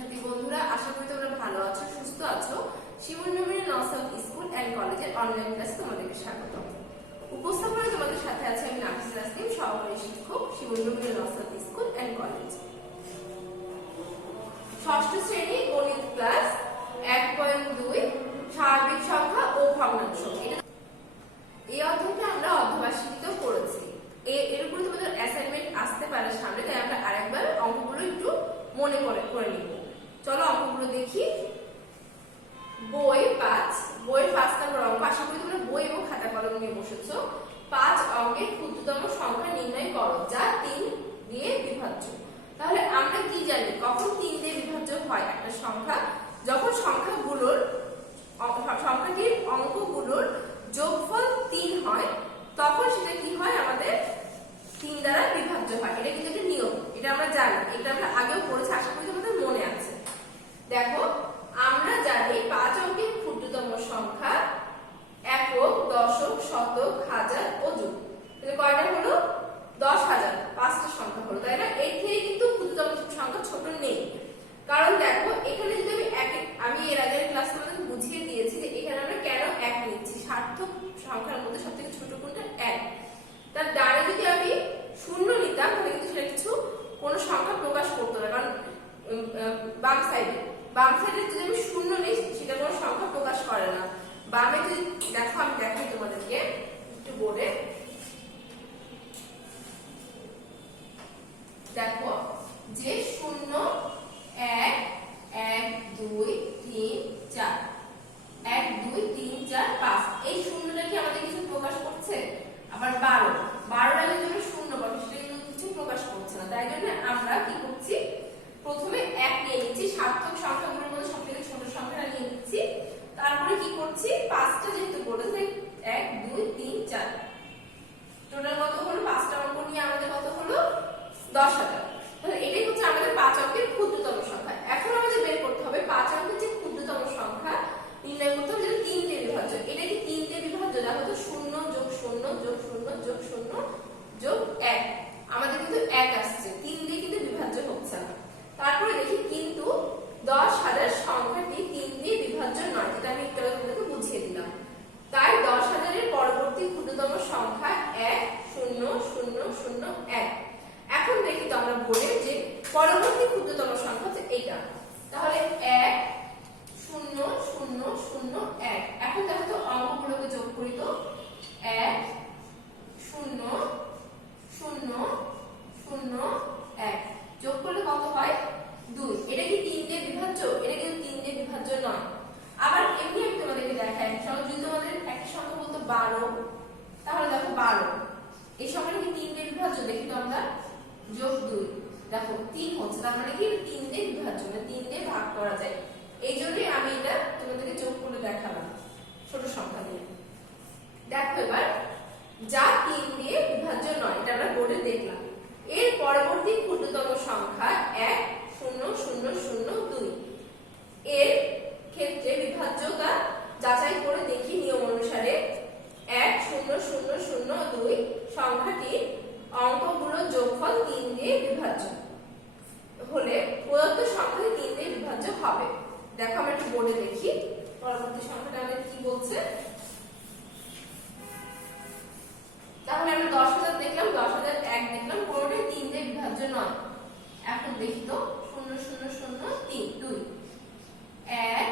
শিক্ষার্থী বন্ধুরা, আশা করি তোমরা ভালো আছো, সুস্থ আছো। শিমুল নবীন নওসাদ স্কুল এন্ড কলেজের অনলাইন ক্লাসে তোমাদেরকে স্বাগত। উপস্থাপনায় তোমাদের সাথে আছে আমি নাফিসা নাসরিন, সহকারী শিক্ষক, শিমুল নবীন নওসাদ স্কুল এন্ড কলেজ। ষষ্ঠ শ্রেণী গণিত ক্লাস 1.2 স্বাভাবিক সংখ্যা ও ভগ্নাংশ। এই অধ্যায়টা আমরা অর্ধবার্ষিকীতেও করেছি। এর উপরে তোমাদের অ্যাসাইনমেন্ট আসতে পারে সামনে, তাই আমরা আরেকবার অঙ্কগুলো একটু মনে করে নিব। চলো অঙ্কগুলো দেখি। বইয়ের 5 নম্বর অঙ্ক। আশা করি তোমরা বই এবং খাতা কলম নিয়ে বসেছো। 5 অঙ্কের ক্ষুদ্রতম সংখ্যা নির্ণয় করো যা 3 দিয়ে বিভাজ্য। তাহলে আমরা কি জানি কখন 3 দিয়ে বিভাজ্য হয় একটা সংখ্যা? যখন সংখ্যাটির অঙ্কগুলোর যোগফল 3 হয়, তখন সেটা কি হয়, আমাদের 3 দ্বারা বিভাজ্য হয়। এটা কিন্তু একটা নিয়ম, এটা আমরা জানি, এটা আমরা আগেও পড়েছি, আশা করি তোমাদের মনে আছে। দেখো, আমরা জানি 5 অঙ্কের ক্ষুদ্রতম সংখ্যা একক, দশক, শতক, হাজার ও যুগ। তাহলে কয়টা হলো? 10,000। 5টা সংখ্যা হলো, তাই না? এর থেকে কিন্তু ক্ষুদ্রতম সংখ্যা ছোট নেই। কারণ দেখো, এখানে যদি আমি এর আগের ক্লাসে তোমাদের বুঝিয়ে দিয়েছি যে এখানে আমরা কেন 1 নিচ্ছি। সার্থক সংখ্যার মধ্যে সবথেকে ছোট কোনটা? 1। তার ডানে যদি আমি 0 নিতাম তাহলে কিন্তু সেটা কিছু কোনো সংখ্যা প্রকাশ করতো না, কারণ বাম সাইডে যদি আমি 0 নিই সেটা কোনো সংখ্যা প্রকাশ করে না। বামে যদি দেখো, আমি দেখাই তোমাদেরকে একটু বোর্ডে। দেখো যে 0, 1, 1, 2, 3, 4, 1, 2, 3, 4, 5, এই শূন্যটা কি আমাদের কিছু প্রকাশ করছে? আবার 12 আগে যদি 0 বসে সেটা কিন্তু কিছু প্রকাশ করছে না। তাই জন্য আমরা কি করছি, প্রথমে 1 নিয়ে নিচ্ছি, সার্থক সংখ্যাগুলোর মধ্যে সবথেকে ছোট সংখ্যাটা নিয়ে নিচ্ছি। তারপরে কি করছি, 5টা যেহেতু বলেছে 1, 2, 3, 4, টোটাল কত হলো? 5টা অঙ্ক নিয়ে আমাদের কত হলো? 10,000। তাহলে এটাই হচ্ছে আমাদের 5 অঙ্কের ক্ষুদ্রতম সংখ্যা। এখন আমাদের বের করতে হবে 5 অঙ্কের যে ক্ষুদ্রতম সংখ্যা নির্ণয় করতে হবে, যেটা 3 দিয়ে বিভাজ্য। এটা কি 3 দিয়ে বিভাজ্য? দেখো তো, 0 যোগ 0 যোগ 0 যোগ 0 যোগ 1, আমাদের কিন্তু 1 আসছে, 3 দিয়ে কিন্তু বিভাজ্য হচ্ছে না। তারপরে দেখি, কিন্তু 10,000 সংখ্যাটি 3 দিয়ে বিভাজ্য নয়, যেটা আমি একটু আগে তোমাদেরকে বুঝিয়ে দিলাম। তাই 10,000 এর পরবর্তী ক্ষুদ্রতম সংখ্যা 1, 0, 0, 0, 1। এখন দেখি তো আমরা বলে যে পরবর্তী ক্ষুদ্রতম সংখ্যা হচ্ছে এইটা। তাহলে 1, 0, 0, 0, 1। এখন দেখো তো অঙ্কগুলোকে যোগ করি তো। 1, 0, 0, 0, 1 যোগ করলে কত হয়? 2। এটা কি 3 দিয়ে বিভাজ্য? এটা কিন্তু 3 দিয়ে বিভাজ্য নয়। আবার এমনি আমি তোমাদেরকে দেখাই, যদি তোমাদের একটা সংখ্যা বলতো 12, তাহলে দেখো 12 এই সংখ্যাটা কি 3 দিয়ে বিভাজ্য? দেখি তো আমরা, যোগ 2, দেখো 3 হচ্ছে, তার মানে কি 3 দিয়ে বিভাজ্য, মানে 3 দিয়ে ভাগ করা যায়। এই জন্যই আমি এটা তোমাদেরকে যোগ করে দেখালাম ছোট সংখ্যা দিয়ে। দেখো এবার, যা 3 দিয়ে বিভাজ্য নয়, এটা আমরা বোর্ডে দেখলাম। এর পরবর্তী ক্ষুদ্রতম সংখ্যা 1, 0, 0, 0, 2। এর ক্ষেত্রে বিভাজ্যতা যাচাই করে দেখি নিয়ম অনুসারে। 1, 0, 0, 0, 2 সংখ্যাটি অঙ্কগুলোর যোগফল 3 দিয়ে বিভাজ্য হলে প্রদত্ত সংখ্যাটি 3 দিয়ে বিভাজ্য হবে। দেখো আমরা একটু বোর্ডে দেখি পরবর্তী সংখ্যাটা আমাদের কি বলছে। তাহলে আমরা 10,000 দেখলাম, 10,000, 1 দেখলাম, কোনোটাই 3 দিয়ে বিভাজ্য নয়। এখন দেখি তো, 0, 0, 0, 3, 2, 1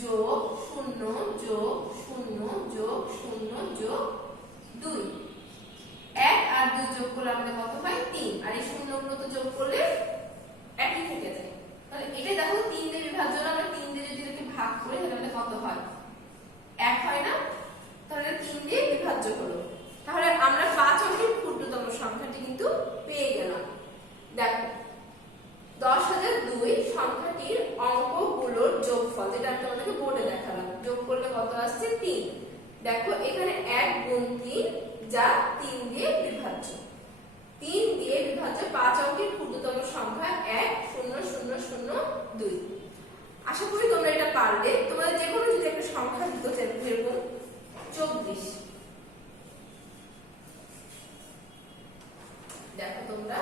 যোগ 0 যোগ 0 যোগ 0 যোগ 2, 1 আর 2 যোগ করলে আমাদের কত হয়? 3। আর এই শূন্যগুলো তো যোগ করলে একই থেকে যায়। তাহলে এটা দেখো 3 দিয়ে বিভাজ্য না, আমরা 3 দিয়ে যদি এটাকে ভাগ করি তাহলে কত হয়? 1 হয় না? তাহলে 3 দিয়ে বিভাজ্য হলো। তাহলে আমরা 5 অঙ্কের ক্ষুদ্রতম সংখ্যাটি কিন্তু পেয়ে গেলাম। দেখো, 10,002 সংখ্যাটির অঙ্কগুলোর যোগফল, যেটা আমি তোমাদেরকে বোর্ডে দেখালাম, যোগ করলে কত আসছে? 3। দেখো এখানে 1 গুণ 3, যা 3 দিয়ে বিভাজ্য। 3 দিয়ে বিভাজ্য 5 অঙ্কের ক্ষুদ্রতম সংখ্যা 1, 0, 0, 0, 2। আশা করি তোমরা এটা পারবে। তোমরা যে কোনো যদি একটা সংখ্যা দিতে চাই, যেরকম 24, দেখো তোমরা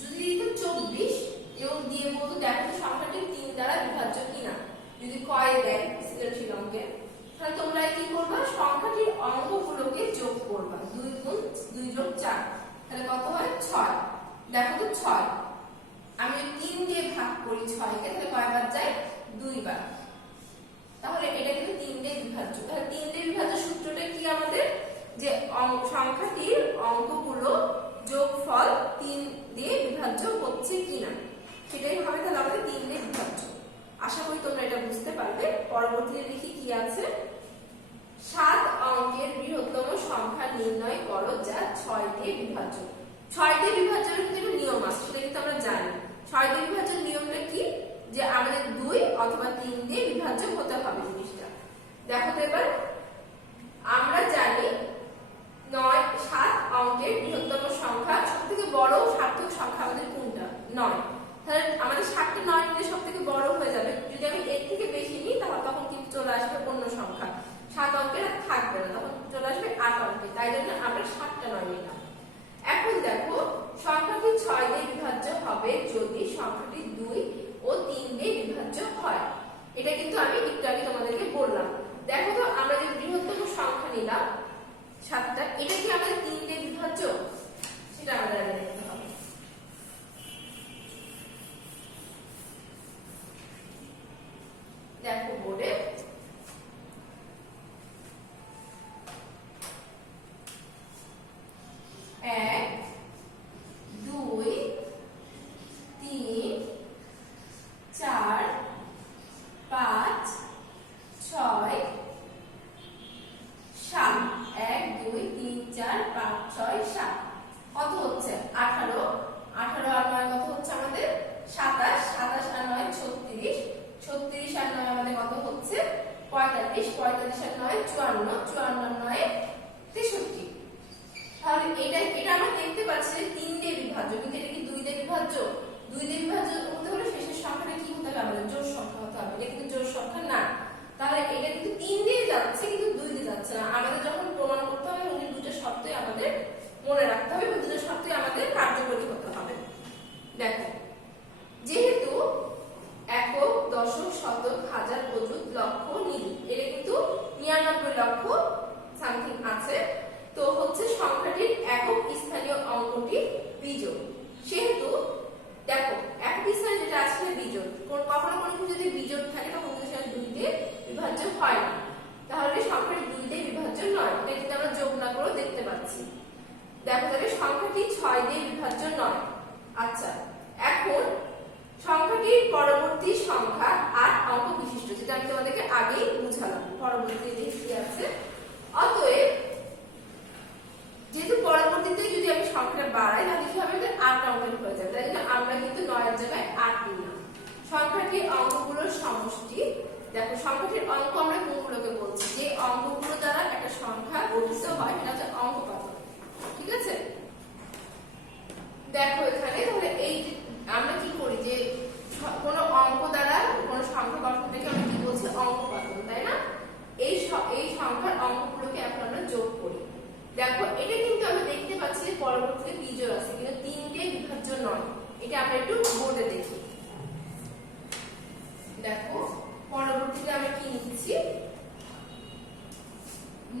যদি 24 এবং দিয়ে বলতো দেখো সংখ্যাটি দ্বারা বিভাজ্য কিনা। যদি কয় দেয় সৃজনশীল অঙ্কে, তাহলে তোমরা কি করবা, সংখ্যাটির অঙ্কগুলোকে যোগ করবা। 2 গুণ 2 যোগ 4, তাহলে কত হয় 6। দেখো তো 6 আমি 3 দিয়ে ভাগ করি 6 কে, তাহলে কয়বার যায়, 2 বার। তাহলে এটা কিন্তু 3 দিয়ে বিভাজ্য। তাহলে 3 দিয়ে বিভাজ্য সূত্রটা কি আমাদের, যে সংখ্যাটির অঙ্কগুলো যোগফল 3 দিয়ে বিভাজ্য হচ্ছে কিনা, সেটাই হবে তাহলে আমাদের 3 দিয়ে বিভাজ্য। আশা করি তোমরা এটা বুঝতে পারবে। পরবর্তীতে দেখি কি আছে। 7 অঙ্কের বৃহত্তম সংখ্যা নির্ণয় করো যা 6 দিয়ে বিভাজ্য। 6 দিয়ে বিভাজ্যের কিন্তু একটা নিয়ম আছে, সেটা কিন্তু আমরা জানি। 6 দিয়ে বিভাজ্যের নিয়মটা কি, যে আমাদের 2 অথবা 3 দিয়ে বিভাজ্য হতে হবে জিনিসটা। দেখো তো এবার আমরা জানি 7 অঙ্কের বৃহত্তম সংখ্যা, সবথেকে বড় সার্থক সংখ্যা আমাদের কোনটা, 9। তাহলে আমাদের 7টা 9 নিলে সবথেকে বড় হয়ে যাবে। যদি আমি এর থেকে বেশি নিই তাহলে তখন কিন্তু চলে আসবে অন্য সংখ্যা, 7 অঙ্কের আর থাকবে না, তখন চলে আসবে 8 অঙ্কে। তাই জন্য আমরা 7টা 9 নিলাম। এখন দেখো সংখ্যাটি 6 দিয়ে বিভাজ্য হবে যদি সংখ্যাটি 2 ও 3 দিয়ে বিভাজ্য হয়। এটা কিন্তু আমি একটু আগে তোমাদেরকে বললাম। দেখো তো আমরা যে বৃহত্তম সংখ্যা নিলাম 7টা, এটা কি আমাদের 3 দিয়ে বিভাজ্য, সেটা আমাদের আগে দেখতে হবে। দেখো বোর্ডে 1 2 3 4 5 6 7। 1 2 3 4 5 6 7 কত হচ্ছে, 18। 18 আর 9 কত হচ্ছে আমাদের 27। 27 আর 9 36। 36 আর 9 আমাদের কত হচ্ছে 45। 45 আর 9 54। 54 আর 9 63। তাহলে এটা আমরা দেখতে পাচ্ছি যে 3 দিয়ে বিভাজ্য, কিন্তু এটা কি 2 দিয়ে বিভাজ্য? 2 দিয়ে বিভাজ্য হতে হলে শেষের সংখ্যাটা কি হতে হবে, আমাদের জোড় সংখ্যা হতে হবে। এটা কিন্তু জোড় সংখ্যা না, তাহলে এটা কিন্তু 3 দিয়ে যাচ্ছে কিন্তু 2 দিয়ে যাচ্ছে না। আমাদের যখন প্রমাণ করতে হবে ওই দুটো শর্তই আমাদের মনে রাখতে হবে এবং দুটো শর্তই আমাদের কার্যকরী হতে হবে। দেখো যেহেতু একক, দশক, শতক, হাজার, অযুত, লক্ষ, নিযুত, এটা কিন্তু 99 লক্ষ সামথিং আছে। তো হচ্ছে সংখ্যাটির একক স্থানীয় অঙ্কটি বিজোড়। সেহেতু দেখো একক স্থানে যেটা আছে বিজোড়, কখনো কোনো কিছু যদি বিজোড় থাকে তখন কিন্তু সেটা 2 দিয়ে বিভাজ্য হয় না। তাহলে সংখ্যাটি 2 দিয়ে বিভাজ্য নয়। এটা কিন্তু আমরা যোগ না করেও দেখতে পাচ্ছি। দেখো তাহলে সংখ্যাটি 6 দিয়ে বিভাজ্য নয়। আচ্ছা, এখন সংখ্যাটির পরবর্তী সংখ্যা 8 অঙ্ক বিশিষ্ট, যেটা আমি তোমাদেরকে আগেই বুঝালাম। পরবর্তীতে কি আছে, অতএব যেহেতু পরবর্তীতে যদি আমি সংখ্যাটা বাড়াই তাহলে কি হবে, 8 অঙ্কের হয়ে যাবে। তাই জন্য আমরা কিন্তু 9 এর জায়গায় 8 নিলাম। সংখ্যাটির অঙ্কগুলোর সমষ্টি, দেখো সংখ্যাটির অঙ্ক আমরা কোনগুলোকে বলছি, যে অঙ্কগুলো দ্বারা একটা সংখ্যা গঠিত হয় এটা হচ্ছে অঙ্কপাতন। ঠিক আছে, দেখো এখানে তাহলে এই আমরা কি করি, যে কোন অঙ্ক দ্বারা কোন সংখ্যা গঠনটাকে আমরা কি বলছি, অঙ্কপাতন, তাই না? এই সংখ্যার অঙ্কগুলোকে এখন আমরা যোগ করি। দেখো এটা কিন্তু আমরা দেখতে পাচ্ছি যে পরবর্তীতে বিজোড় আছে, কিন্তু 3 দিয়ে বিভাজ্য নয়। এটা আমরা একটু বোর্ডে দেখি। দেখো পরবর্তীতে আমরা কি লিখছি,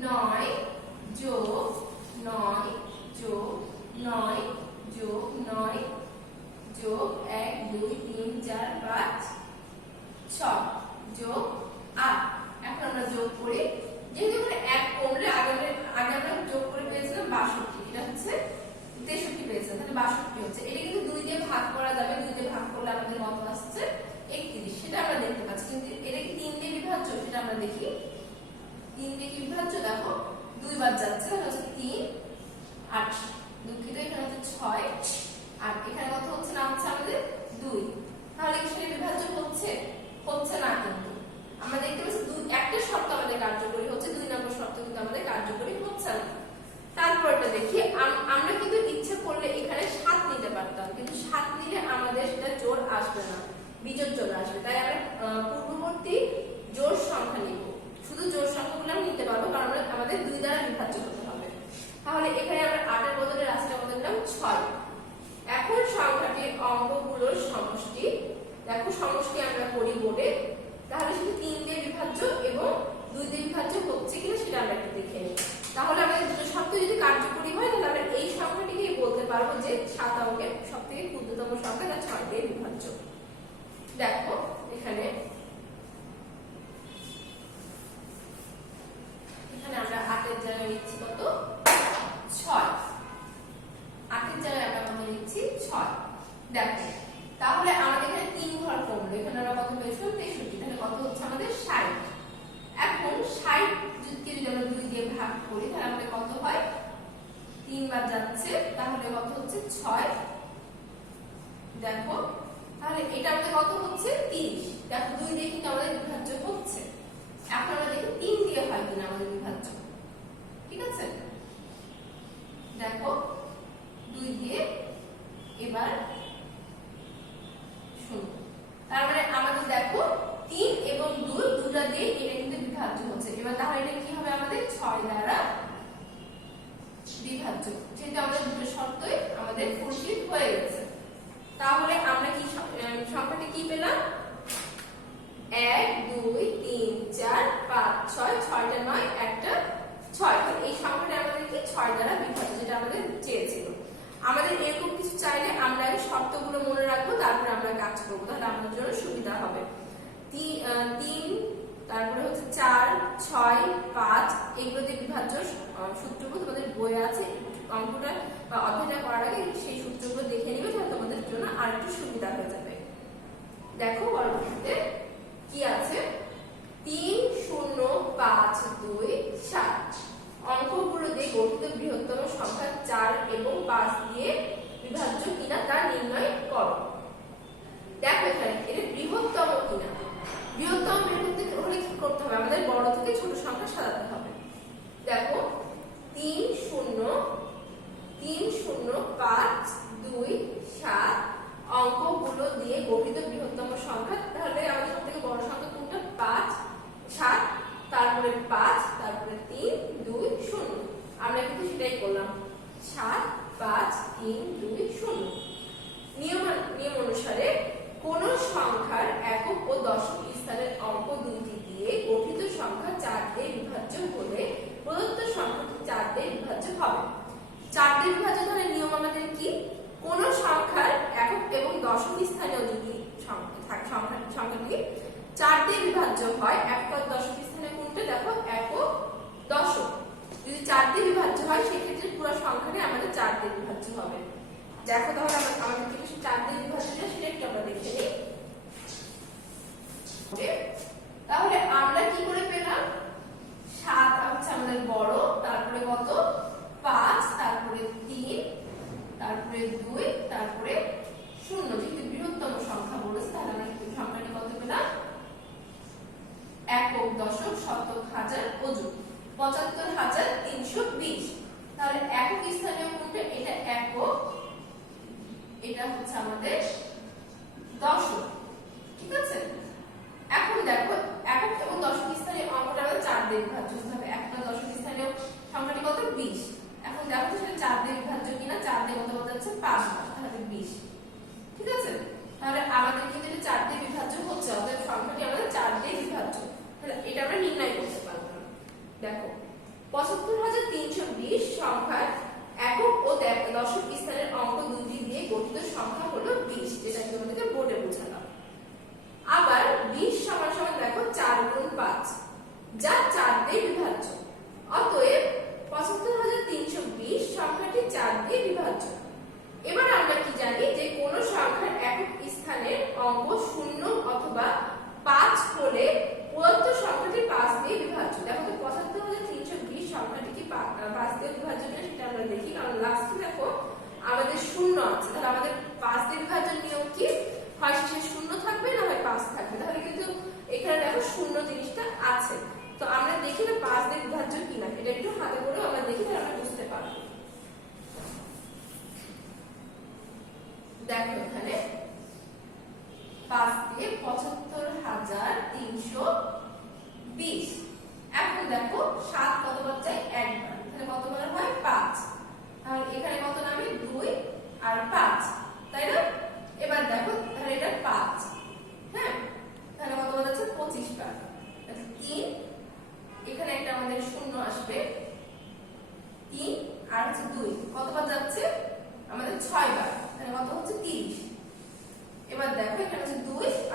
9 যোগ 9 যোগ 9 যোগ 9 যোগ 1 2 3 4 5 6 যোগ 8। এখন আমরা যোগ করি। যেহেতু এখানে 1 কমলে আগে আমরা যোগ করে পেয়েছিলাম 62, এটা হচ্ছে 63 পেয়েছিলাম, তাহলে 62 হচ্ছে। এটা কিন্তু 2 দিয়ে ভাগ করা যাবে, 2 দিয়ে ভাগ করলে আমাদের কত আসছে 31, সেটা আমরা দেখতে পাচ্ছি। কিন্তু এটা কি 3 দিয়ে বিভাজ্য, সেটা আমরা দেখি। 3 দিয়ে কি বিভাজ্য, দেখো 2 বার যাচ্ছে, তাহলে হচ্ছে 3 8, দুঃখিত এখানে হচ্ছে 6 আর এখানে কত হচ্ছে না, হচ্ছে আমাদের 2। তাহলে কি সেটা বিভাজ্য হচ্ছে না। কিন্তু আমরা দেখতে পাচ্ছি একটা শর্ত আমাদের কার্যকরী হচ্ছে, 2 নম্বর শর্ত কিন্তু আমাদের কার্যকরী হচ্ছে না। তারপরটা দেখি, আমরা কিন্তু ইচ্ছে করলে এখানে 7 নিতে পারতাম, কিন্তু 7 নিলে আমাদের সেটা জোড় আসবে না, বিজোড় চলে আসবে। তাই আমরা পূর্ববর্তী জোড় সংখ্যা নিব। শুধু জোড় সংখ্যাগুলো আমরা নিতে পারবো, কারণ আমাদের 2 দ্বারা বিভাজ্য হতে হবে। তাহলে এখানে আমরা 8 এর বদলে রাশিটা বদলে দিলাম 6। এখন সংখ্যাটির অঙ্কগুলোর সমষ্টি, দেখো সমষ্টি আমরা করি বোর্ডে, তাহলে সেটা 3 দিয়ে বিভাজ্য এবং 2 দিয়ে বিভাজ্য হচ্ছে কিনা সেটা আমরা একটু দেখে নিই। তাহলে আমাদের দুটো শব্দ যদি কার্যকরী হয় তাহলে আমরা এই সংখ্যাটিকেই বলতে পারবো যে 7 অঙ্কের সবথেকে ক্ষুদ্রতম সংখ্যা যা 6 দিয়ে বিভাজ্য। দেখো এখানে আমরা 8 এর জায়গায় নিচ্ছি কত 6, 8 এর জায়গায় আমরা কত নিচ্ছি 6। দেখো তাহলে আমাদের এখানে 3 ঘর কমলো, এখানে আমরা কত পেয়েছিলাম 63, তাহলে কত হচ্ছে আমাদের 60। এখন 60 কে যদি আমরা 2 দিয়ে ভাগ করি তাহলে আমাদের কত হয় 3 বার যাচ্ছে, তাহলে কত হচ্ছে 6। দেখো তাহলে এটা আমাদের কত হচ্ছে 30। দেখো 2 দিয়ে কিন্তু আমাদের বিভাজ্য হচ্ছে। এখন আমরা দেখি 3 দিয়ে হয় কিনা আমাদের বিভাজ্য। ঠিক আছে, দেখো 2 দিয়ে এবার শুনো, তার মানে আমাদের দেখো 3 এবং 2 দুটো দিয়ে এটা কিন্তু বিভাজ্য হচ্ছে। এবার তাহলে এটা কি হবে আমাদের 6 দ্বারা বিভাজ্য, যেহেতু আমাদের দুটো শর্তই আমাদের ফুলফিল হয়ে গেছে। তাহলে আমরা কি সংখ্যাটি কি পেলাম 1 2 3 4 5 6, 6টা 9 একটা 6। এই সংখ্যাটা আমাদের কি 6 দ্বারা বিভাজ্য, যেটা আমাদের চেয়েছিল। আমাদের এরকম কিছু চাইলে আমরা এই শর্তগুলো মনে রাখবো, তারপরে আমরা কাজ করবো, তাহলে আমাদের জন্য সুবিধা হবে। 3 তারপরে হচ্ছে 4 6 5 এগুলো দিয়ে বিভাজ্য সূত্রগুলো তোমাদের বইয়ে আছে। অঙ্কটা বা অধ্যায়টা করার আগে সেই সূত্রগুলো দেখে নিবে, তাহলে তোমাদের জন্য আর একটু সুবিধা হয়ে যাবে। দেখো পরবর্তীতে কি আছে 3 0 5 2 7 অঙ্কগুলো দিয়ে গঠিত বৃহত্তম সংখ্যা 4 এবং 5 দিয়ে বিভাজ্য কিনা তা নির্ণয় করো। দেখো এখানে এটা বৃহত্তম কিনা, বৃহত্তম বের করতে হলে কি করতে হবে আমাদের বড় থেকে ছোট সংখ্যা সাজাতে হবে। দেখো 3 0 5 2 7 অঙ্কগুলো দিয়ে গঠিত বৃহত্তম সংখ্যা, তাহলে আমাদের সবথেকে বড় সংখ্যা কোনটা 5 7, তারপরে 5, তারপরে 3 2 0। আমরা কিন্তু সেটাই করলাম 7 5 3 2 0। নিয়ম অনুসারে কোন সংখ্যার একক ও দশক স্থানের অঙ্ক দুইটি দিয়ে গঠিত সংখ্যা 4 দিয়ে বিভাজ্য হলে প্রদত্ত সংখ্যাটি 4 দিয়ে বিভাজ্য হবে। 4 দিয়ে বিভাজ্য হলে নিয়ম আমাদের কি কোন সংখ্যার একক এবং দশক স্থানীয় যদি সংখ্যাটি 4 দিয়ে বিভাজ্য হয়, একক আর দশক স্থানে কোনটা দেখো একক দশক, যদি 4 দিয়ে বিভাজ্য হয় সেক্ষেত্রে পুরো সংখ্যাটি আমাদের 4 দিয়ে বিভাজ্য হবে। দেখো তাহলে আমাদের থেকে 4 দিয়ে বিভাজ্য সেটা একটু আমরা দেখে নিই। তাহলে আমরা কি করে পেলাম 7 হচ্ছে আমাদের বড়, তারপরে কত 5, তারপরে 3, তারপরে 2, তারপরে 0, যেহেতু বৃহত্তম সংখ্যা বলেছে তাহলে আমরা সংখ্যাটি কত পেলাম একক দশক শতক হাজার অযুত 75,320। তাহলে একক স্থানীয় কোনটা এটা একক, এটা হচ্ছে আমাদের দশক। ঠিক আছে, এখন দেখো একক এবং দশক স্থানীয় অঙ্কটা আমাদের 4 দিয়ে বিভাজ্য হবে। এখন দশক স্থানীয় সংখ্যাটি কত 20। এখন দেখো সেটা 4 দিয়ে বিভাজ্য কিনা, 4 দিয়ে কত যাচ্ছে 5, তাহলে 20। ঠিক আছে, তাহলে আমাদের কিন্তু এটা 4 দিয়ে বিভাজ্য হচ্ছে, অর্থাৎ সংখ্যাটি আমাদের 4 দিয়ে বিভাজ্য। তাহলে এটা আমরা নির্ণয় করতে পারবো। দেখো 75,320 সংখ্যার একক ও দশক স্থানের অঙ্ক দুটি দিয়ে গঠিত সংখ্যা হলো 20, যেটা তোমাদেরকে বোর্ডে বোঝালাম। আবার 20 সমান সমান দেখো 4 গুণ 5, যা 4 দিয়ে বিভাজ্য। অতএব 75,320 সংখ্যাটি 4 দিয়ে বিভাজ্য। এবার আমরা কি জানি যে কোন সংখ্যার একক স্থানের অঙ্ক 0 অথবা 5 হলে প্রদত্ত সংখ্যাটি 5 দিয়ে বিভাজ্য। দেখো তো 75,320 সংখ্যাটি কি 5 দিয়ে বিভাজ্য কিনা সেটা আমরা দেখি, কারণ লাস্টে দেখো আমাদের 0 আছে, তাহলে আমাদের 5 দিয়ে বিভাজ্যের নিয়ম কি হয় শেষে 0 থাকবে না হয় 5 থাকবে। তাহলে কিন্তু এখানে দেখো 0 জিনিসটা আছে, তো আমরা দেখি না 5 দিয়ে বিভাজ্য কিনা, এটা একটু হাতে করেও আমরা দেখি, তাহলে আমরা বুঝতে পারবো। দেখো এখানে 5 দিয়ে 75,320। এখন দেখো 7 কতবার যায় একবার, তাহলে কতবার হয় 5, তাহলে এখানে কত নামে 2 আর 5, তাই না? এবার দেখো তাহলে এটা 5,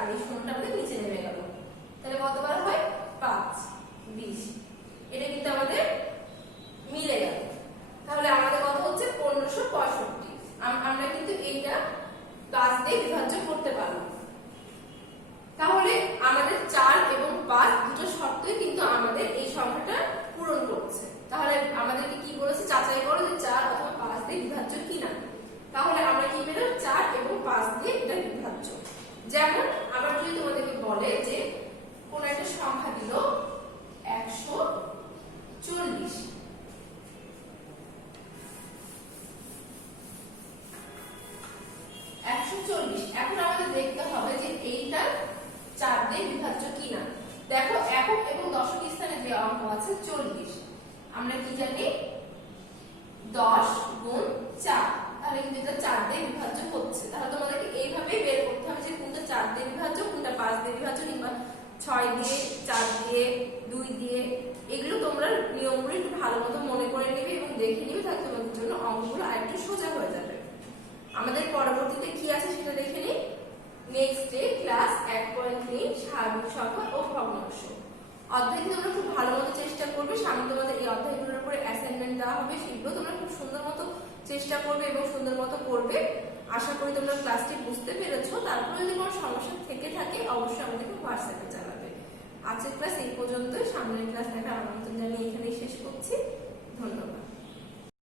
আর এই শূন্যটা আমাদের নিচে নেমে গেল। তাহলে কতবার হয়? 5 20। এটা কিন্তু আমাদের মিলে গেল। তাহলে আমাদের কত হচ্ছে? 1565। আমরা কিন্তু এইটা 5 দিয়ে বিভাজ্য করতে পারবো। তাহলে আমাদের 4 এবং 5 দুটো শর্তই কিন্তু আমাদের এই সংখ্যাটা পূরণ করছে। তাহলে আমাদেরকে কি বলেছে? যাচাই করো যে 4 অথবা 5 দিয়ে বিভাজ্য কিনা। তাহলে আমরা কি পেলাম? 4 এবং 5 দিয়ে এটা বিভাজ্য। যেমন আবার যদি তোমাদেরকে বলে যে কোন একটা সংখ্যা দিল 140, এখন আমাদের দেখতে হবে যে এইটা 4 দিয়ে বিভাজ্য কিনা। দেখো একক এবং দশক স্থানে যে অঙ্ক আছে 40, আমরা কি জানি 10 গুণ 4, তাহলে কিন্তু এটা 4 দিয়ে বিভাজ্য হচ্ছে। তাহলে তোমাদেরকে এইভাবে বের করতে হবে যে কোনটা 4 দিয়ে বিভাজ্য, কোনটা 5 দিয়ে বিভাজ্য, কিংবা 6 দিয়ে, 4 দিয়ে, 2 দিয়ে। এগুলো তোমরা নিয়মগুলো একটু ভালো মতো মনে করে নেবে এবং দেখে নিবে, তাহলে তোমাদের জন্য অঙ্কগুলো আরেকটু সোজা হয়ে যাবে। আমাদের পরবর্তীতে কি আছে সেটা দেখে নিই। নেক্সট ডে ক্লাস 1.3 স্বাভাবিক সংখ্যা ও ভগ্নাংশ অধ্যায় তোমরা খুব ভালো মতো চেষ্টা করবে। সামনে তোমাদের এই অধ্যায়গুলোর উপরে অ্যাসাইনমেন্ট দেওয়া হবে, সেগুলো তোমরা খুব সুন্দর মতো চেষ্টা করবে এবং সুন্দর মতো করবে। আশা করি তোমরা ক্লাসটি বুঝতে পেরেছো। তারপরে যদি কোনো সমস্যা থেকে থাকে অবশ্যই আমাদেরকে হোয়াটসঅ্যাপে জানাবে। আজকের ক্লাস এই পর্যন্তই। সামনের ক্লাস দেখার আমন্ত্রণ জানিয়ে এখানেই শেষ করছি। ধন্যবাদ।